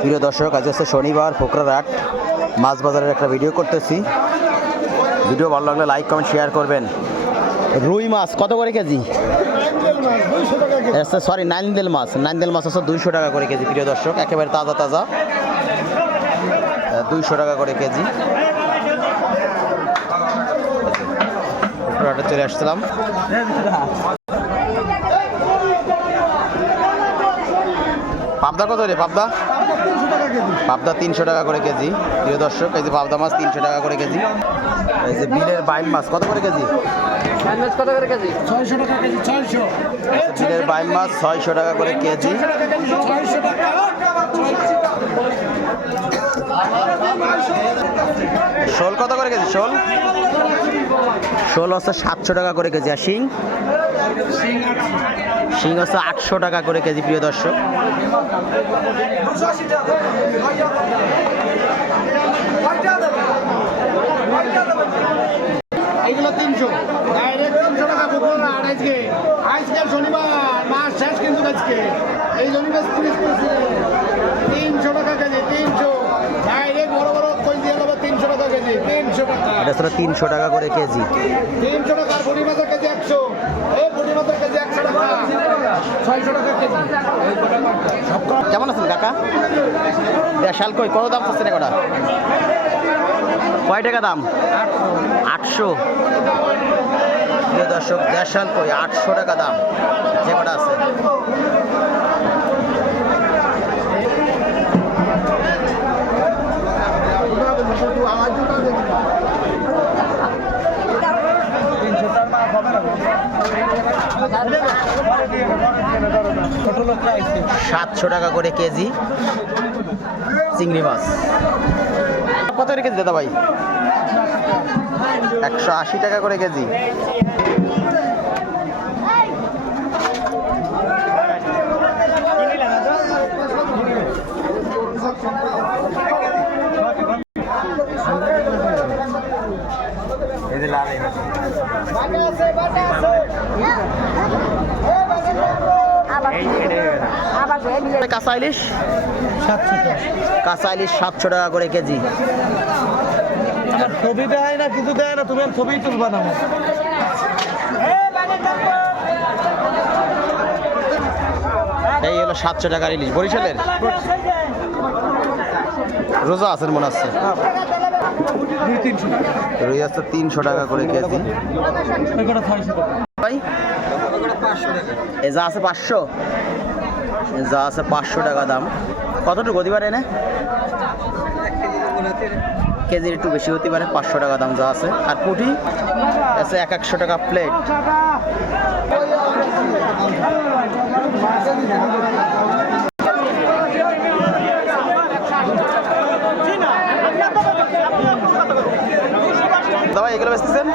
প্রিয় দর্শক, আজ হচ্ছে শনিবার, ফোকরারহাট মাছ বাজারের একটা ভিডিও করতেছি। ভিডিও ভালো লাগলে লাইক কমেন্ট শেয়ার করবেন। রুই মাছ কত করে কেজি? সরি, নাইনদেল মাছ হচ্ছে 200 টাকা করে কেজি। প্রিয় দর্শক, একেবারে তাজা তাজা 200 টাকা করে কেজি। ফোকরারহাটে চলে আসছিলাম। পাবদা কত রে? পাবদা 300 টাকা করে কেজি। প্রিয় দর্শক, এই যে পাবদা মাছ 300 টাকা করে কেজি। এই যে বিলের বাইম মাছ কত করে কেজি? কত করে কেজি? 600 টাকা কেজি। 600। বিলের বাইম মাছ 600 টাকা করে কেজি। শোল কত করে কেজি? শোল হচ্ছে 700 টাকা করে কেজি। আর শিং হচ্ছে 800 টাকা করে কেজি। প্রিয় দর্শক, এইগুলো 300 ডাইরেক্ট 300 টাকা বুকুল আর আজকে শনিবার মাস শেষ কিন্তু আজকে এই জন্য 300 টাকা কেজি। 300 ডাইরেক্ট বড় বড় কই দিয়ে নেবে 300 টাকা কেজি। 300 টাকা, এটা ছিল 300 টাকা করে কেজি। 300 টাকা। বড়ি মাছের কেজি 100। এই বড়ি মাছের কেজি 100 টাকা। 600 টাকা কেজি। কেমন আছেন কাকা? দেশাল কই কত দাম চাচ্ছেন? কটা কয় টাকা দাম? 800। প্রিয় দর্শক, দেশাল কই 800 টাকা দাম, যে কটা আছে। $700 টাকা করে কেজি চিংড়ি মাছ। কত করে কেজি দাদা ভাই? 180 টাকা করে কেজি। কাঁচা ইলিশ 700 টাকা করে কেজি। ছবি দেয় না, কিছু দেয় না, তুমি ছবি তুলবা না। এই হলো 700 টাকার ইলিশ। বরিশালের রোজা আছেন মনে হচ্ছে। রুই আছে 300 টাকা করে কেজি। ভাই এ যা আছে 500, যা আছে 500 টাকা দাম। কতটুকু হতে পারে এনে? কেজির একটু বেশি হতে পারে। 500 টাকা দাম যা আছে। আর পুঁটি আছে 100 টাকা প্লেট। দাদা এগুলো বেচতেছেন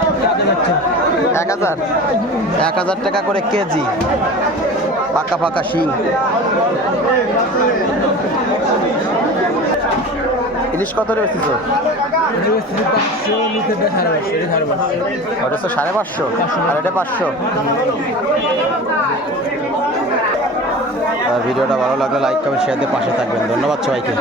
1000 টাকা করে কেজি। পাকা পাকা শিং। ইলিশ কত রে বেচতেছ? ওটা তো 550 আর এটা 500। ভিডিওটা ভালো লাগলে লাইক কমেন্ট শেয়ার দিয়ে পাশে থাকবেন। ধন্যবাদ সবাইকে।